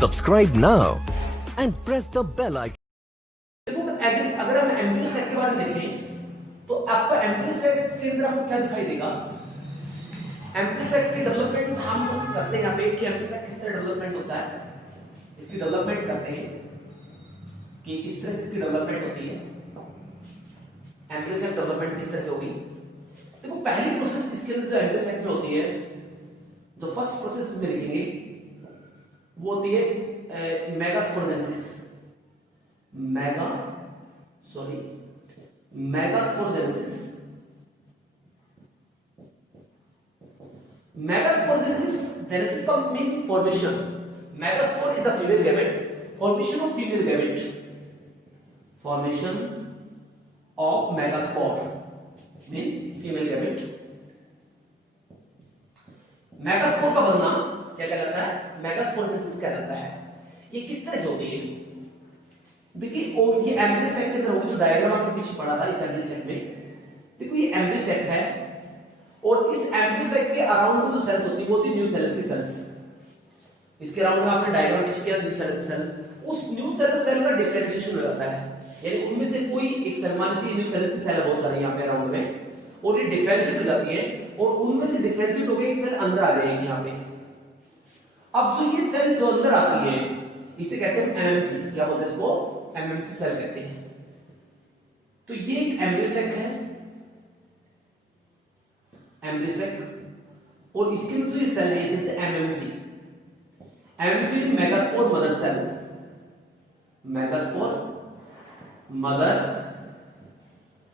Subscribe now and press the bell icon. देखो अगर हम एम्ब्रियो सेक के बारे में देखें तो आपको एम्ब्रियो सेक के अंदर आपको क्या दिखाई देगा। एम्ब्रियो सेक की डेवलपमेंट हम करते हैं यहाँ पे कि एम्ब्रियो सेक किस तरह डेवलपमेंट होता है, इसकी डेवलपमेंट करते हैं कि किस तरह से इसकी डेवलपमेंट होती है। एम्ब्रियो सेक डेवलपमेंट किस तरह से होगी। देखो पहली प्रोसेस इसके अंदर जो एम्ब्रियो सेक में होती है, जो फर्स्ट प्रोसेस में लिखेंगे वो होती है मेगास्पोरेंसिस। मेगास्पोरेंसिस। मेगास्पोरेंसिस जेनेसिस का mean formation. Megaspore is the female gamete, formation of female gamete, formation of megaspore mean female gamete. Megaspore का बनना क्या कहलाता है, मेगास्पोरेंसिस कहलाता है। ये किस तरह से होती है देखिए, और ये एम्ब्रियो सेक के अंदर होगी, जो डायग्राम आपने पीछे पढ़ा था इस एम्ब्रियो सेक में। देखो ये एम्ब्रियो सेक है और इस एम्ब्रियो सेक के अराउंड जो सेल्स होती है वो होती है न्यू सेल्स की सेल्स। इसके अराउंड में आपने डायग्राम पीछे किया न्यू सेल्स की सेल, उस न्यू सेल का डिफरेंशिएशन हो जाता है, यानी उनमें से कोई एक सेल, मान लीजिए न्यू सेल्स की सेल बहुत सारी यहाँ पे अराउंड में, और ये डिफरेंशिएट हो जाती है और उनमें से डिफरेंशिएट होकर एक सेल अंदर आ जाएगी यहाँ पे। अब जो ये सेल जो अंदर आती है इसे कहते हैं एमएमसी। क्या बोलते हैं इसको, एमएमसी सेल कहते हैं। तो ये एक एम्ब्रियो सेक है, एम्ब्रियो सेक, और इसके अंदर जो ये सेल है जैसे MMC. MMC megaspore mother cell, megaspore mother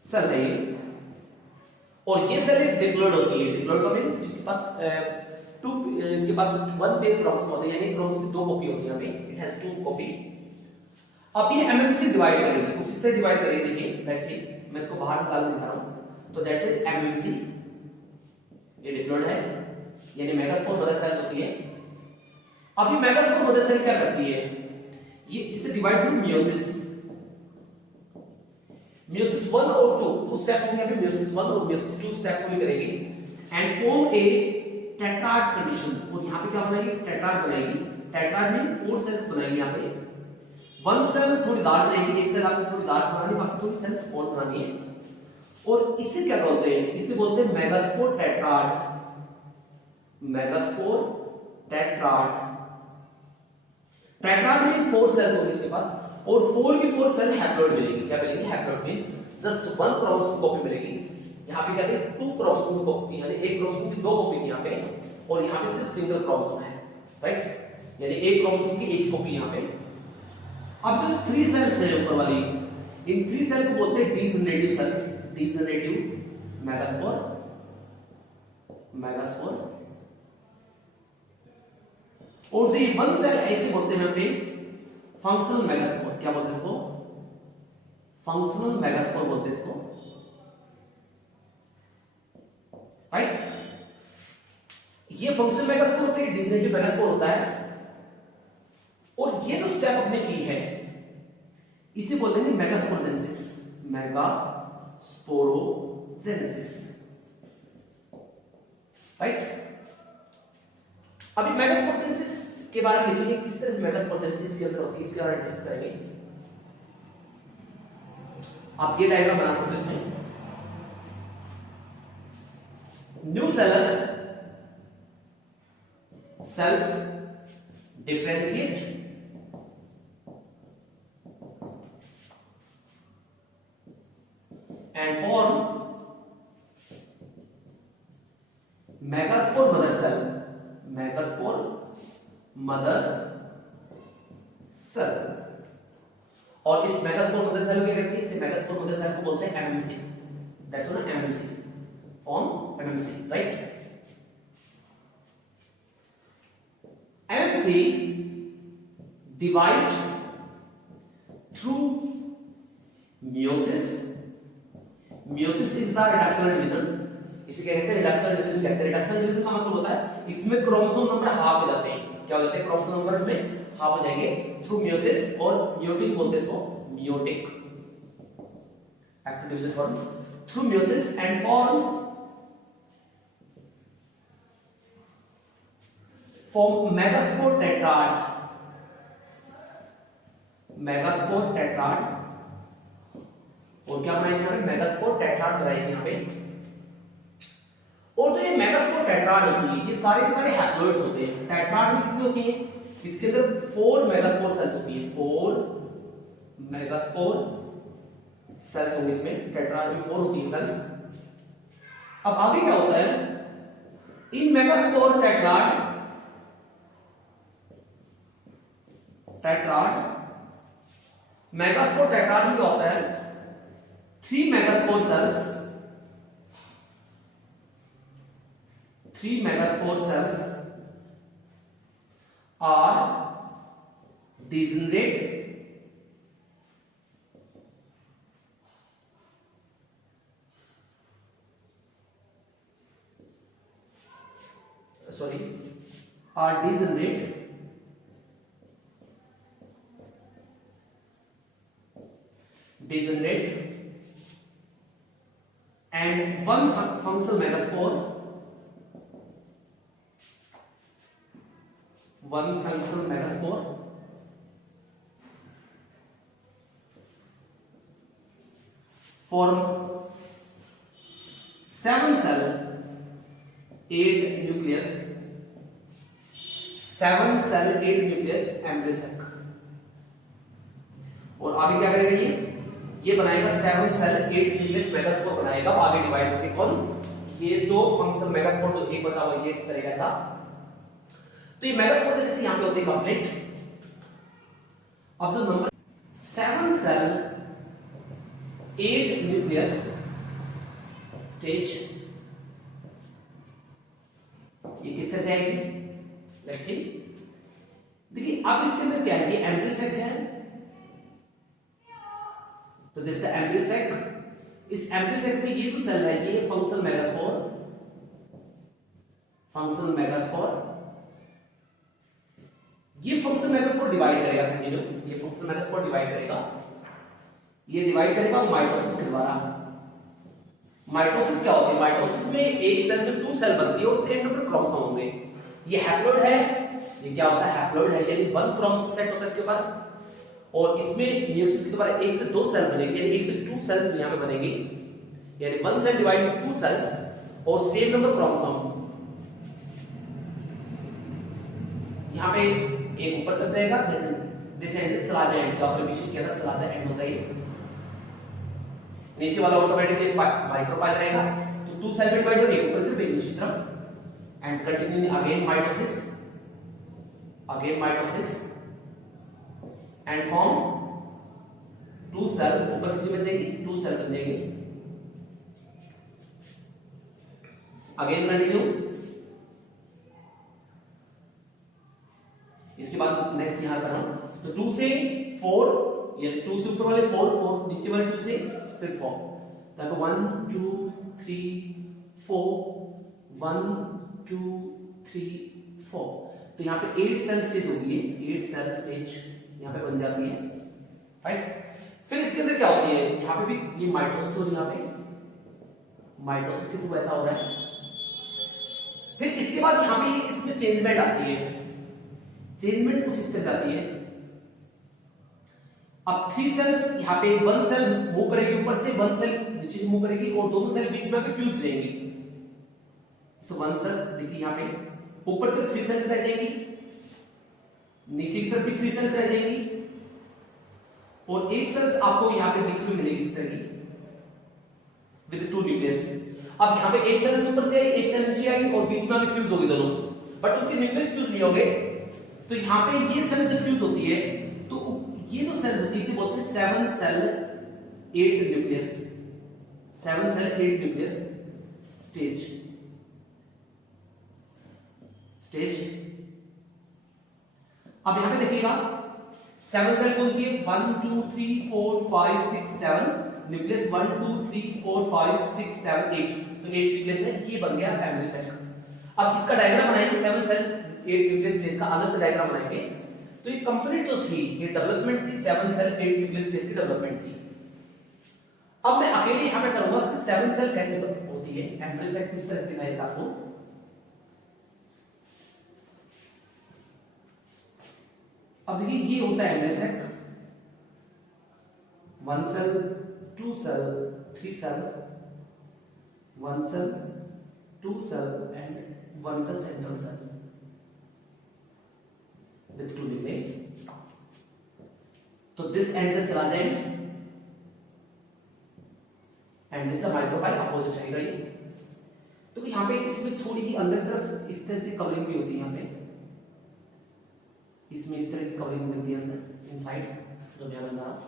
cell है ये। और ये सेल एक डिप्लॉइड होती है। डिप्लॉइड का मीन जिसके पास इसके पास वन पेयर क्रोमोसोम होते हैं, यानी क्रोमोसोम की दो कॉपी होती है। यहाँ पे इट हैज टू कॉपी। अब ये एमएमसी डिवाइड करेंगे, कुछ इस तरह डिवाइड करेंगे। देखिए लेट्स सी, मैं इसको बाहर निकाल के दिखा रहा हूं। तो दैट्स इट एमएमसी, ये डिप्लॉइड है, यानी मेगास्पोर मदर सेल होती है। अब ये मेगास्पोर मदर सेल क्या करती है, ये इसे डिवाइड थ्रू मियोसिस। मियोसिस 1 और 2 स्टेप होंगे यहाँ पे, मियोसिस 1 और मियोसिस 2 स्टेप पूरी करेगी and form A tetrad condition. और यहाँ पे क्या बनाएगी, टेट्राड बनाएगी। टेट्राड मीन 4 सेल्स बनाएगी यहाँ पे। वन सेल थोड़ी लार्ज रहेगी, एक सेल आपको थोड़ी लार्ज बनानी, बाकी थोड़ी सेल स्मॉल बनानी है। और इसे क्या बोलते हैं, इसे बोलते हैं megaspore tetrad. Megaspore tetrad. Tetrad mean 4 cells होंगे इसके पास, और 4 की 4 सेल हैप्लॉइड मिलेगी। क्या मिलेगी, haploid mean just one chromosome copy मिलेगी। यहाँ पे क्या है, 2 क्रोमोसोम की कॉपी, यानी एक क्रोमोसोम की 2 कॉपी यहाँ पे, और यहाँ पे सिर्फ सिंगल क्रोमोसोम है, राइट, यानी एक क्रोमोसोम की एक कॉपी यहाँ पे। अब जो 3 सेल्स है ऊपर वाली, इन 3 सेल को बोलते हैं degenerative cells. Degenerative megaspore, megaspore. और जो वन सेल ऐसे बोलते हैं यहाँ पे फंक्शनल मेगास्पोर। क्या बोलते हैं इसको, फंक्शनल मेगास्पोर बोलते हैं इसको, राइट। ये फंक्शनल मेगास्पोर होता है, डीजेनरेटिव मेगास्पोर होता है। और ये जो स्टेप आपने की है इसे बोलते हैं मेगास्पोरेंसिस। मेगास्पोरेंसिस, राइट। अभी मेगास्पोरेंसिस के बारे में लिखिए, किस तरह से मेगास्पोरेंसिस के अंदर होती है, इसके बारे में डिस्कस करेंगे। आप ये डायग्राम बना सकते हो इसमें। New cells differentiate and form megaspore mother cell, megaspore mother cell। और इस मेगास्पोर मदर सेल को क्या कहते हैं, इसे मेगास्पोर मदर सेल को बोलते हैं MMC. That's one MMC, form MMC, right. MMC divide through meiosis. Meiosis is the reduction division. इसे क्या कहते हैं, रिडक्शन डिवीजन कहते हैं। रिडक्शन डिवीजन का मतलब होता है इसमें क्रोमोसोम नंबर हाफ हो जाते हैं। क्या हो जाते हैं, क्रोमोसोम नंबर इसमें हाफ हो जाएंगे थ्रू मियोसिस, और मियोटिक बोलते हैं इसको, meiotic. Active division form through meiosis and form megaspore tetrad. Megaspore tetrad, और क्या बनाएंगे यहाँ पे, मेगास्पोर टेट्राड बनाएंगे यहाँ पे। और जो ये मेगास्पोर टेट्राड होती है, ये सारे के सारे हैप्लॉइड्स होते हैं। टेट्राड में कितनी होती है, इसके अंदर 4 मेगास्पोर सेल्स होती है, 4 मेगास्पोर सेल्स होंगे इसमें, टेट्राड में 4 होती है सेल्स। अब आगे क्या होता है, इन मेगास्पोर टेट्राड मेगास्पोर टेट्राड में क्या होता है, 3 megaspore cells, 3 megaspore cells are degenerate are degenerate and one functional megaspore, form 7 cell 8 nucleus, 7 cell 8 nucleus embryo sac। और आगे क्या करेगा, ये बनाएगा 7 सेल 8 न्यूक्लियस मेगास्पोर बनाएगा, आगे डिवाइड होके कौन, ये जो फंक्शनल मेगास्पोर जो एक बचा हुआ ये करेगा ऐसा। तो ये मेगास्पोर जैसे यहां पे होते हैं कंप्लीट। अब जो नंबर 7 सेल 8 न्यूक्लियस स्टेज, ये किस तरह जाएगी, लेट्स सी। देखिए अब इसके अंदर क्या है, ये एम्ब्रियो सैक है, तो दिस द एम्ब्रियो सैक। इस एम्ब्रियो सैक में ये जो सेल है ये फंक्शनल मेगास्पोर, ये फंक्शनल मेगास्पोर डिवाइड करेगा, कंटिन्यू ये फंक्शनल मेगास्पोर डिवाइड करेगा, ये डिवाइड करेगा माइटोसिस के द्वारा। माइटोसिस क्या होती है, माइटोसिस में एक सेल से 2 सेल बनती है और सेम नंबर क्रोमोसोम होंगे। ये हैप्लॉइड है, ये क्या होता है, हैप्लॉइड है, यानी 1 क्रोमोसोम सेट होता है इसके ऊपर। और इसमें मियोसिस के द्वारा 1 से 2 सेल बनेंगे, यानी 1 से 2 सेल्स यहां पे बनेंगे, यानी 1 सेल डिवाइड टू 2 सेल्स और सेम नंबर क्रोमोसोम। यहां पे एक ऊपर तक जाएगा, जैसे जैसे चला जाए एंड, जो आपने पीछे किया था चला जाए एंड होता है। नीचे वाला ऑटोमेटिकली माइक्रोपाइल रहेगा, तो 2 सेल में डिवाइड हो, एक ऊपर तरफ एक दूसरी तरफ, and continue again mitosis and form 2 cell, ऊपर कितनी बन जाएगी, 2 सेल बन जाएगी। अगेन कंटिन्यू, इसके बाद नेक्स्ट यहां कर रहा हूं, तो 2 से 4, ये 2 से ऊपर वाले 4 और नीचे वाले 2 से फिर 4, तो 1 2 3 4, 1 2 3 4, तो यहां पे 8 सेल स्टेज होगी, 8 सेल स्टेज यहां पे बन जाती है, राइट। फिर इसके अंदर क्या होती है, यहां पे भी ये माइटोसिस, और यहां पे माइटोसिस के थ्रू ऐसा हो रहा है। फिर इसके बाद यहां पे इसमें चेंजमेंट आती है, चेंजमेंट कुछ इस तरह जाती है। अब 3 सेल्स यहां पे 1 सेल मूव करेगी ऊपर से, 1 सेल नीचे से मूव करेगी, और दोनों सेल बीच में आके फ्यूज जाएंगी। सो 1 सेल देखिए यहां पे ऊपर तक 3 सेल्स रह जाएंगी, नीचे की तरफ भी 3 सेल्स रह जाएंगी, और एक सेल्स आपको यहां पे बीच में मिलेगी इस तरह की विद 2 न्यूक्लियस। अब यहां पे एक सेल ऊपर से आई, एक सेल नीचे आई, और बीच में आके फ्यूज होगी दोनों, बट उनके न्यूक्लियस फ्यूज नहीं होंगे। तो यहां पे ये सेल जब फ्यूज होती है, तो ये जो सेल होती है इसे बोलते हैं 7 cell 8 nucleus, 7 cell 8 nucleus stage. अब यहां पे देखिएगा 7 सेल कौन सी है, 1 2 3 4 5 6 7 न्यूक्लियस, 1 2 3 4 5 6 7 8, तो 8 न्यूक्लियस है, ये बन गया एम्ब्रियो सेक। अब इसका डायग्राम बनाएंगे, 7 सेल 8 न्यूक्लियस स्टेज का अलग से डायग्राम बनाएंगे। तो ये कंप्लीट जो थी, ये डेवलपमेंट थी 7 सेल 8 न्यूक्लियस स्टेज की डेवलपमेंट थी। अब मैं अकेले यहां पे करूंगा कि 7 सेल कैसे होती है, एम्ब्रियो सेक किस तरह से दिखाई देता आपको। अब देखिए ये होता है embryo sac, 1 cell, 2 cell, 3 cell, 1 cell, 2 cell and 1 the central cell with 2 nuclei. तो दिस एंड दिस चला जाएंगे एंड दिस माइक्रोपाइल अपोजिट रहेगा ये। तो यहाँ पे इसमें थोड़ी ही अंदर की तरफ इस तरह से कवरिंग भी होती है, यहाँ पे इसमें इस तरह की कवरिंग मिलती है अंदर इनसाइड जो मैं बता रहा हूँ।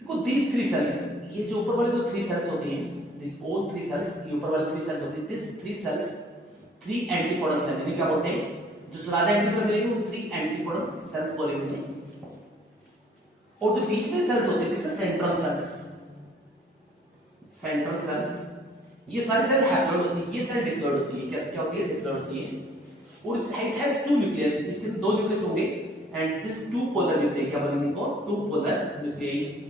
देखो दीज 3 सेल्स, ये जो ऊपर वाली जो 3 सेल्स होती हैं, दिस ऑल 3 सेल्स, ये ऊपर वाली 3 सेल्स होती है, दिस 3 सेल्स 3 एंटीकोडन सेल, यानी क्या बोलते हैं जो चला जाएंगे तो मिलेंगे वो 3 एंटीकोडन सेल्स बोलेंगे। और जो बीच में सेल्स होते हैं this central cells, central cells ये सारी सेल हैप्लॉइड होती है, ये सेल डिप्लॉइड होती है। कैसे क्या होती है? डिप्लॉइड होती है। और इट हैज 2 न्यूक्लियस, इसके 2 न्यूक्लियस होंगे एंड दिस 2 पोलर न्यूक्लियस, क्या बोलेंगे इनको? 2 polar nucleus.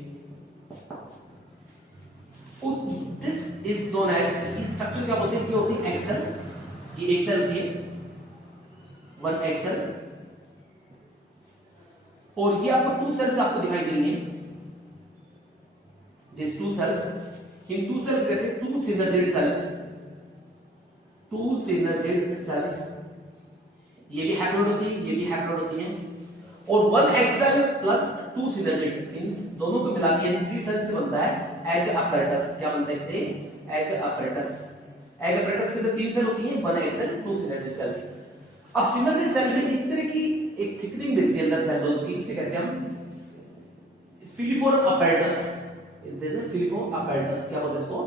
This is known as, ये स्ट्रक्चर क्या बोलते हैं? क्या होती है? एक्सेल, ये एक सेल होती है, 1 एक्सेल। और ये आपको 2 सेल्स आपको दिखाई देंगे, दिस 2 सेल्स, इन 2 सेल कहते हैं 2 सिनर्जिड सेल्स, 2 सिनर्जिड सेल्स। ये भी हैप्लॉइड होती है, ये भी हैप्लॉइड होती है। और 1 एक्सेल प्लस 2 सिनर्जिड, इन दोनों को मिला के 3 सेल्स से बनता है एग अपैरेटस। क्या बनता है इससे? Egg apparatus. एग अपैरेटस के अंदर 3 सेल होती हैं, 1 एक्सेल 2 सिनर्जिड सेल। अब सिनर्जिड सेल में इस तरह की एक थिकनिंग मिलती है अंदर सेल वॉल्स की, इसे कहते हैं हम फिलिफोरम अपैरेटस। दिस इज फिलिफोरम अपैरेटस, क्या बोलते हैं इसको?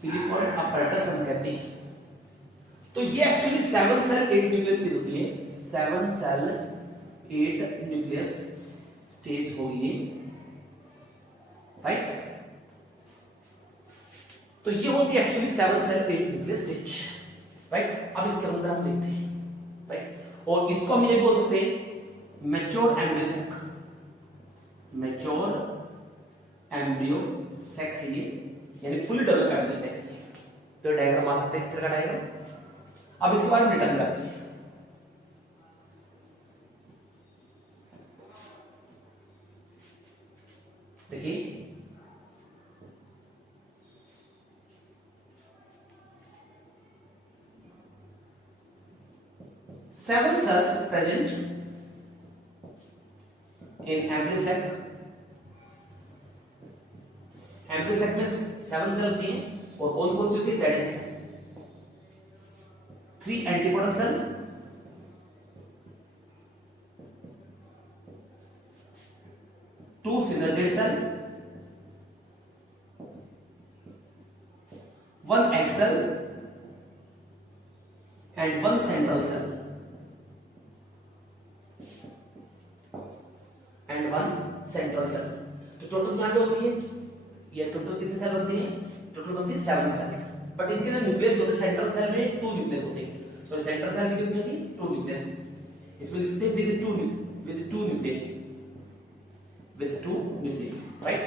फिलिफोरम अपैरेटस हम कहते हैं। तो ये एक्चुअली 7 सेल 8 न्यूक्लियस स्टेज होती है, 7 सेल 8 न्यूक्लियस स्टेज होगी, राइट? तो ये होती है actually 7 cell 8 nucleus stage, right? अब इसके अंदर हम लिखते हैं, राइट? और इसको हम ये बोल सकते हैं mature embryo sac, mature embryo sac है ये, यानी फुली डेवलप एम्ब्रियो सेक है। तो डायग्राम आ सकता है इस तरह का डायग्राम। अब इसके बारे में रिटर्न करते हैं। देखिए seven cells present in embryo sac. Embryo sac में 7 सेल होती हैं और कौन कौन सी होती है? That is 3 anticodon cell, 2 synergid cell, 1 egg cell and 1 central cell and 1 central cell. तो टोटल यहां पे होती है, ये टोटल कितनी सेल होती है? टोटल बनती है 7 सेल्स। बट इनके जो न्यूक्लियस होते हैं सेंट्रल सेल में 2 न्यूक्लियस होते हैं, सॉरी सेंट्रल सेल में कितनी होती है? 2 न्यूक्लियस। इसमें लिखते हैं with 2 nucleus, with 2 nucleus, right?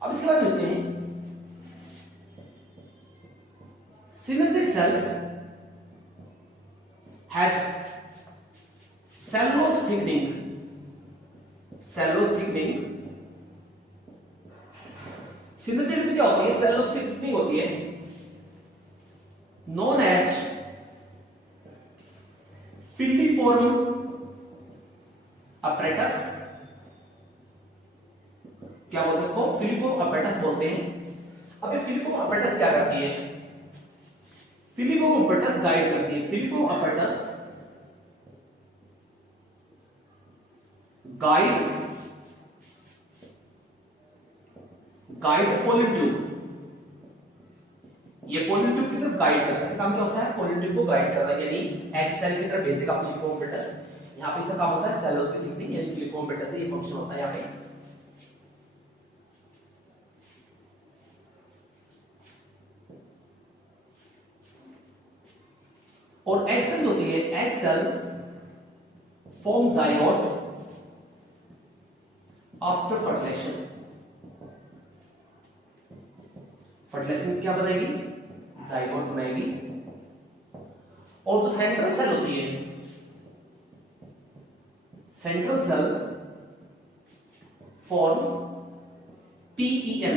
अब इसके बाद लिखते हैं synergid cells has cellulose thickening, cellulose thickening। Synergid में क्या होती है? सेलुलोज की थिकनिंग होती है, नोन एज फिलिफोरम अपैरेटस। क्या बोलते हैं इसको? फिलिफोरम अपैरेटस बोलते हैं। अब ये फिलिफोरम अपैरेटस क्या करती है? फिलिफोरम अपैरेटस गाइड करती है, फिलिफोरम अपैरेटस गाइड पोलिन ट्यूब। ये पोलिन ट्यूब की तरफ गाइड करता है। इसका काम क्या होता है? पोलिन ट्यूब को गाइड करना, यानी एग सेल की तरफ भेजेगा फिलिफोरम अपैरेटस। यहां पे इसका काम होता है सेलुलोज की थिकनिंग, यानी फिलिफोरम अपैरेटस का ये फंक्शन होता है यहां पे। और एग सेल होती है, egg cell form zygote after fertilisation. Fertilisation क्या बनाएगी? जाइगोट बनाएगी। और जो सेंट्रल सेल होती है, central cell form PEN।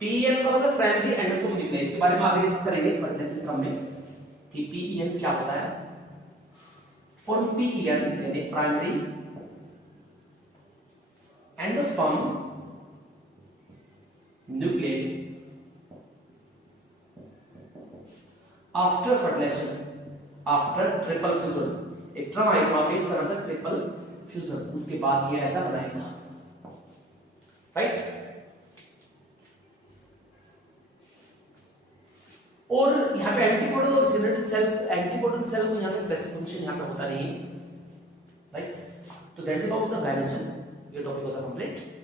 PEN का मतलब प्राइमरी एंडोस्पर्म न्यूक्लियस, इसके बारे में आगे डिस्कस करेंगे फर्टिलाइजेशन क्रम में कि PEN क्या होता है। फॉर्म PEN यानी primary endosperm nucleus after fertilisation, after triple fusion. एक टर्म आएगा वहां पे इस तरह का ट्रिपल फ्यूजन, उसके बाद ये ऐसा बनाएगा, राइट। और यहाँ पे एंटीकोडल और सिनेटेड सेल, एंटीकोडल सेल को यहाँ पे स्पेसिफिक फंक्शन यहाँ पे होता नहीं है, राइट। तो दैट इज अबाउट द गायनेशन, ये टॉपिक होता कंप्लीट।